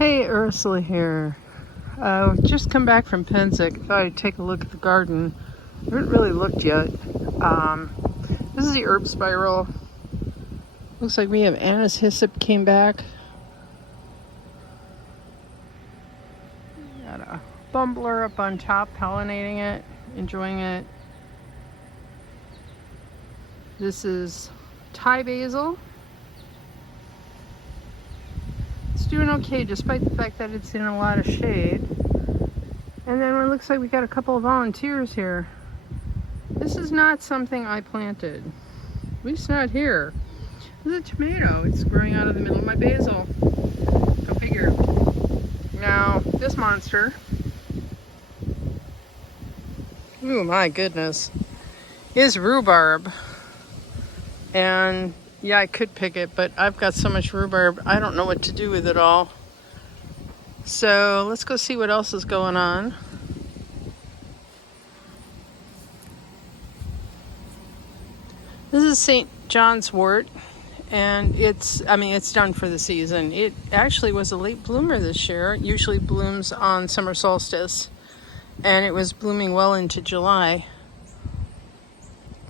Hey, Ursula here. Just come back from Penzic. Thought I'd take a look at the garden. I haven't really looked yet. This is the herb spiral. Looks like we have Anise hyssop came back. Got a bumbler up on top, pollinating it, enjoying it. This is Thai basil. It's doing okay despite the fact that it's in a lot of shade. And then it looks like we got a couple of volunteers here. This is not something I planted. At least not here. This is a tomato. It's growing out of the middle of my basil. Go figure. Now, this monster. Oh my goodness. Is rhubarb. And yeah, I could pick it, but I've got so much rhubarb, I don't know what to do with it all. So let's go see what else is going on. This is St. John's wort, and it's done for the season. It actually was a late bloomer this year. It usually blooms on summer solstice, and it was blooming well into July.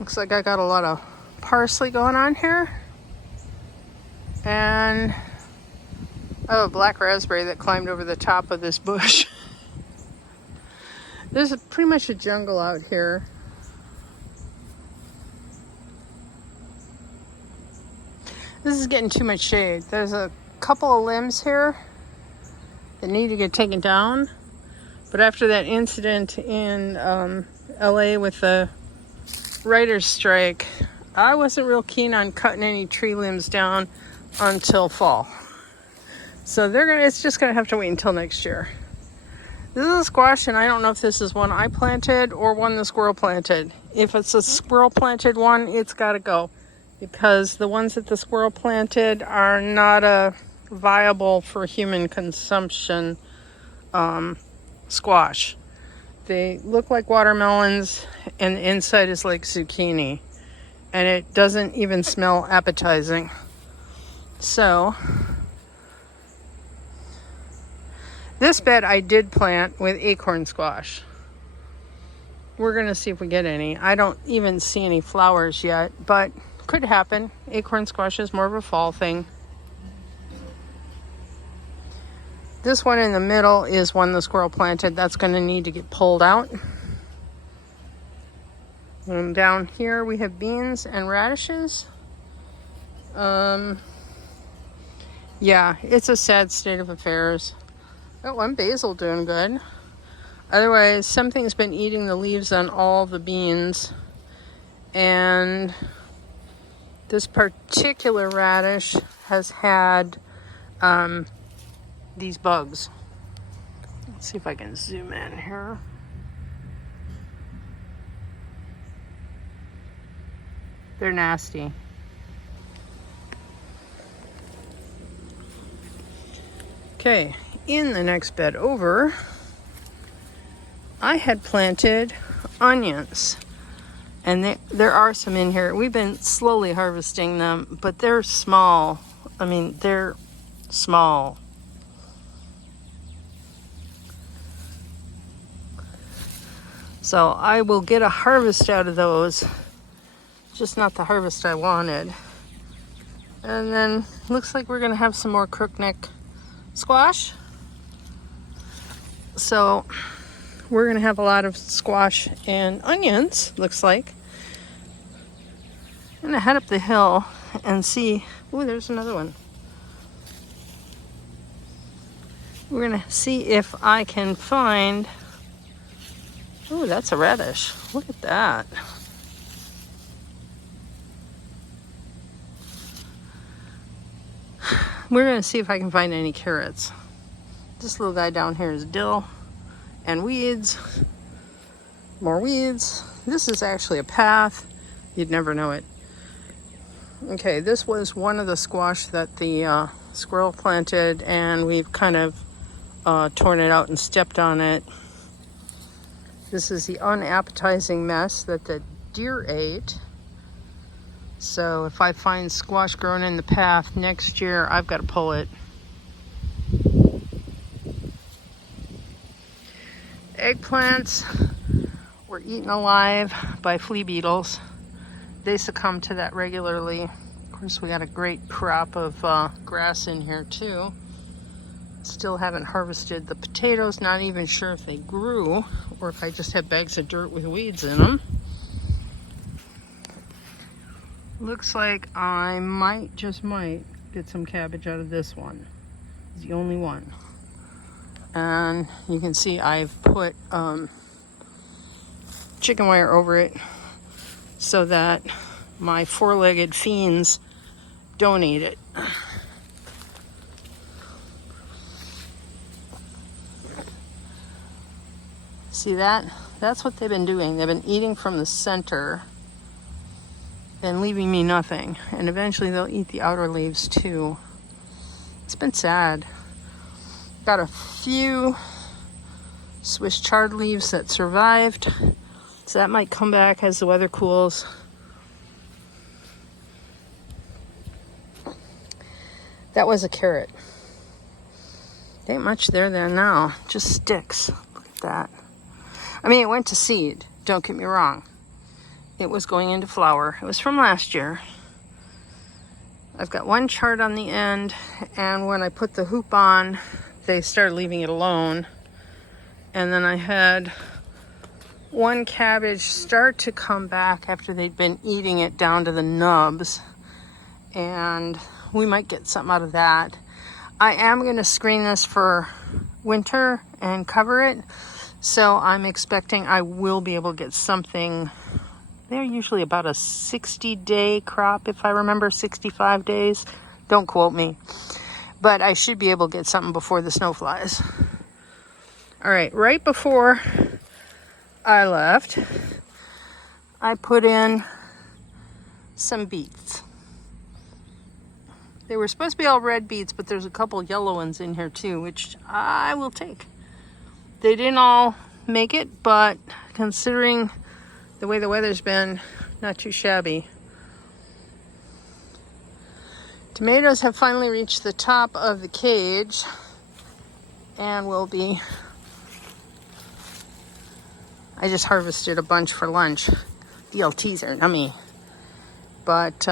Looks like I got a lot of parsley going on here. And a black raspberry that climbed over the top of this bush. There's pretty much a jungle out here. This is getting too much shade. There's a couple of limbs here that need to get taken down. But after that incident in LA with the writer's strike, I wasn't real keen on cutting any tree limbs down until fall. So it's just gonna have to wait until next year. This is a squash, and I don't know if this is one I planted or one the squirrel planted. If it's a squirrel planted one, it's gotta go, because the ones that the squirrel planted are not viable for human consumption squash. They look like watermelons, and the inside is like zucchini, and it doesn't even smell appetizing. So this bed I did plant with acorn squash. We're gonna see if we get any. I don't even see any flowers yet, but could happen. Acorn squash is more of a fall thing. This one in the middle is one the squirrel planted. That's gonna need to get pulled out. And down here we have beans and radishes. Yeah, it's a sad state of affairs. Got one basil doing good. Otherwise, something's been eating the leaves on all the beans. And this particular radish has had these bugs. Let's see if I can zoom in here. They're nasty. Okay, in the next bed over, I had planted onions, and there are some in here. We've been slowly harvesting them, but they're small. I mean, they're small. So I will get a harvest out of those, just not the harvest I wanted. And then looks like we're gonna have some more crookneck squash. So we're gonna have a lot of squash and onions, looks like. I'm gonna head up the hill and see. Oh, there's another one. We're gonna see if I can find. Oh, that's a radish. Look at that. We're gonna see if I can find any carrots. This little guy down here is dill and weeds. More weeds. This is actually a path. You'd never know it. Okay, this was one of the squash that the squirrel planted, and we've kind of torn it out and stepped on it. This is the unappetizing mess that the deer ate. So if I find squash growing in the path next year, I've got to pull it. eggplants were eaten alive by flea beetles. They succumb to that regularly. Of course, we got a great crop of grass in here too. Still haven't harvested the potatoes, not even sure if they grew or if I just have bags of dirt with weeds in them. Looks like I might, just might, get some cabbage out of this one. It's the only one. And you can see I've put chicken wire over it so that my four-legged fiends don't eat it. See that? That's what they've been doing. They've been eating from the center and leaving me nothing. And eventually they'll eat the outer leaves too. It's been sad. Got a few Swiss chard leaves that survived. So that might come back as the weather cools. That was a carrot. There ain't much there now. Just sticks. Look at that. I mean, it went to seed. Don't get me wrong. It was going into flower. It was from last year. I've got one chard on the end, and when I put the hoop on, they started leaving it alone. And then I had one cabbage start to come back after they'd been eating it down to the nubs. And we might get something out of that. I am going to screen this for winter and cover it. So I'm expecting I will be able to get something. They're usually about a 60-day crop, if I remember, 65 days. Don't quote me. But I should be able to get something before the snow flies. All right before I left, I put in some beets. They were supposed to be all red beets, but there's a couple yellow ones in here too, which I will take. They didn't all make it, but considering the way the weather's been, not too shabby. Tomatoes have finally reached the top of the cage and will be... I just harvested a bunch for lunch. BLTs are nummy. But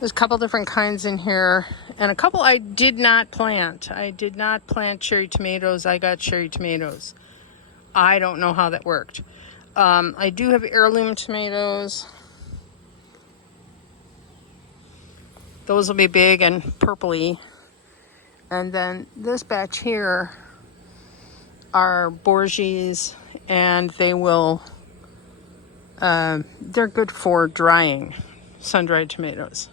there's a couple different kinds in here, and a couple I did not plant. I did not plant cherry tomatoes. I got cherry tomatoes. I don't know how that worked. I do have heirloom tomatoes. Those will be big and purpley. And then this batch here are Borgies, and they will, they're good for drying, sun-dried tomatoes.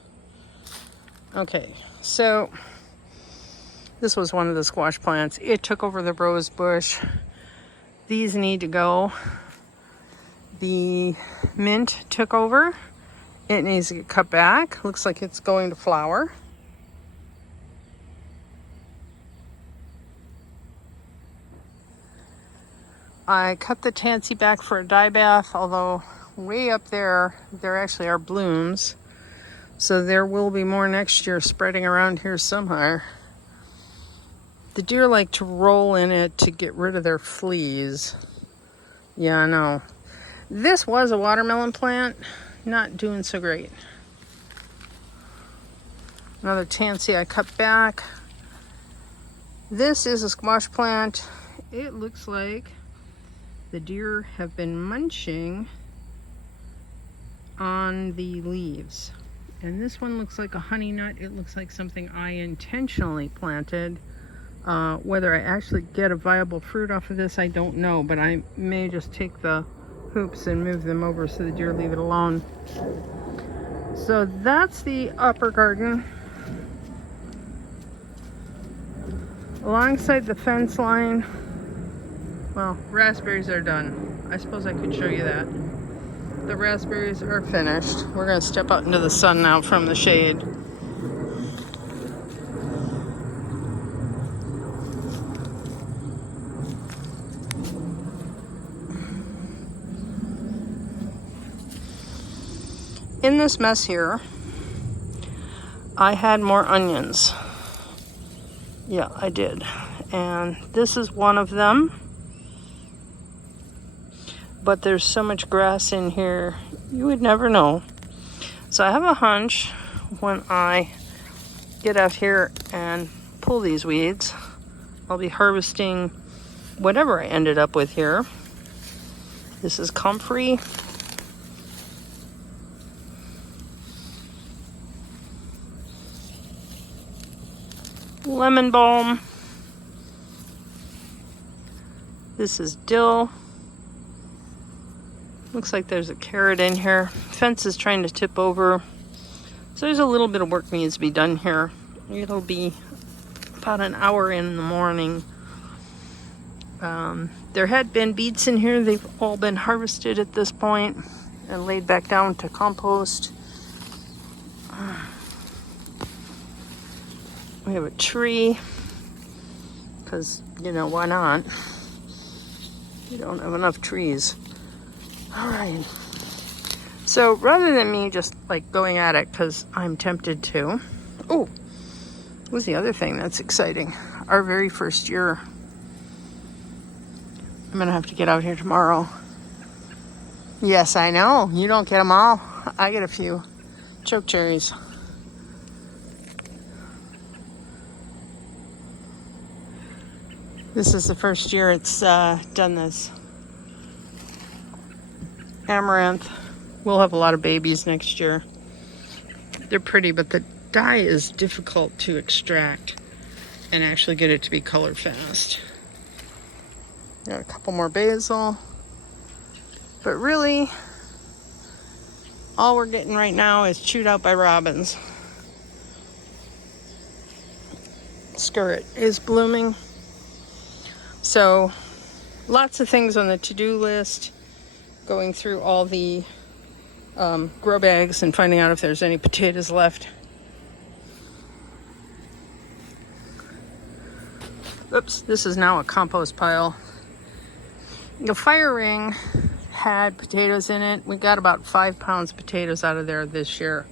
Okay, so this was one of the squash plants. It took over the rose bush. These need to go. The mint took over. It needs to get cut back. Looks like it's going to flower. I cut the tansy back for a dye bath, although way up there actually are blooms. So there will be more next year spreading around here somewhere. The deer like to roll in it to get rid of their fleas. Yeah, I know. This was a watermelon plant. Not doing so great. Another tansy I cut back. This is a squash plant. It looks like the deer have been munching on the leaves. And this one looks like a honey nut. It looks like something I intentionally planted. Whether I actually get a viable fruit off of this, I don't know. But I may just take the hoops and move them over so the deer leave it alone. So that's the upper garden. Alongside the fence line, well, raspberries are done. I suppose I could show you that. The raspberries are finished. We're going to step out into the sun now from the shade. In this mess here, I had more onions. Yeah, I did. And this is one of them. But there's so much grass in here, you would never know. So I have a hunch when I get out here and pull these weeds, I'll be harvesting whatever I ended up with here. This is comfrey. Lemon balm. This is dill. Looks like there's a carrot in here. Fence is trying to tip over. So there's a little bit of work needs to be done here. It'll be about an hour in the morning. There had been beets in here. They've all been harvested at this point and laid back down to compost. We have a tree because, you know, why not? You don't have enough trees. All right. So rather than me just like going at it because I'm tempted to. Oh, what's the other thing that's exciting? Our very first year. I'm going to have to get out here tomorrow. Yes, I know. You don't get them all. I get a few. Choke cherries. This is the first year it's done this. Amaranth. We'll have a lot of babies next year. They're pretty, but the dye is difficult to extract and actually get it to be color fast. Got a couple more basil. But really, all we're getting right now is chewed out by robins. Skirt is blooming. So, lots of things on the to-do list. Going through all the grow bags and finding out if there's any potatoes left. Oops, this is now a compost pile. The fire ring had potatoes in it. We got about 5 pounds of potatoes out of there this year.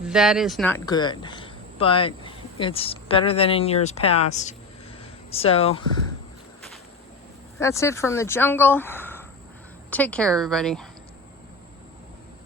That is not good, but it's better than in years past. So that's it from the jungle. Take care, everybody.